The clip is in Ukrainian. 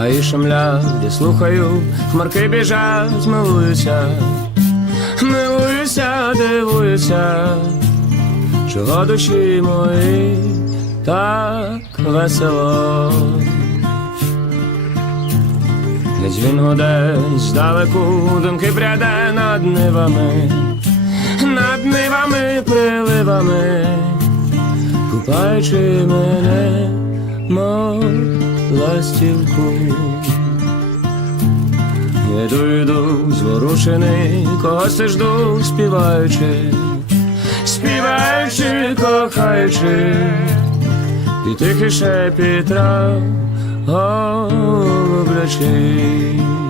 гаї шумлять, я слухаю, хмарки біжать, милуюся, милуюся, дивуюся, чого душі мої так весело. Десь він одесь здалеку думки пряде над нивами, над нивами, приливами, купаючи мене мов ластівку, не дойду зворушений, коси жду, співаючи, співаючи, кохаючи, і тихий шепіт трав, облачий.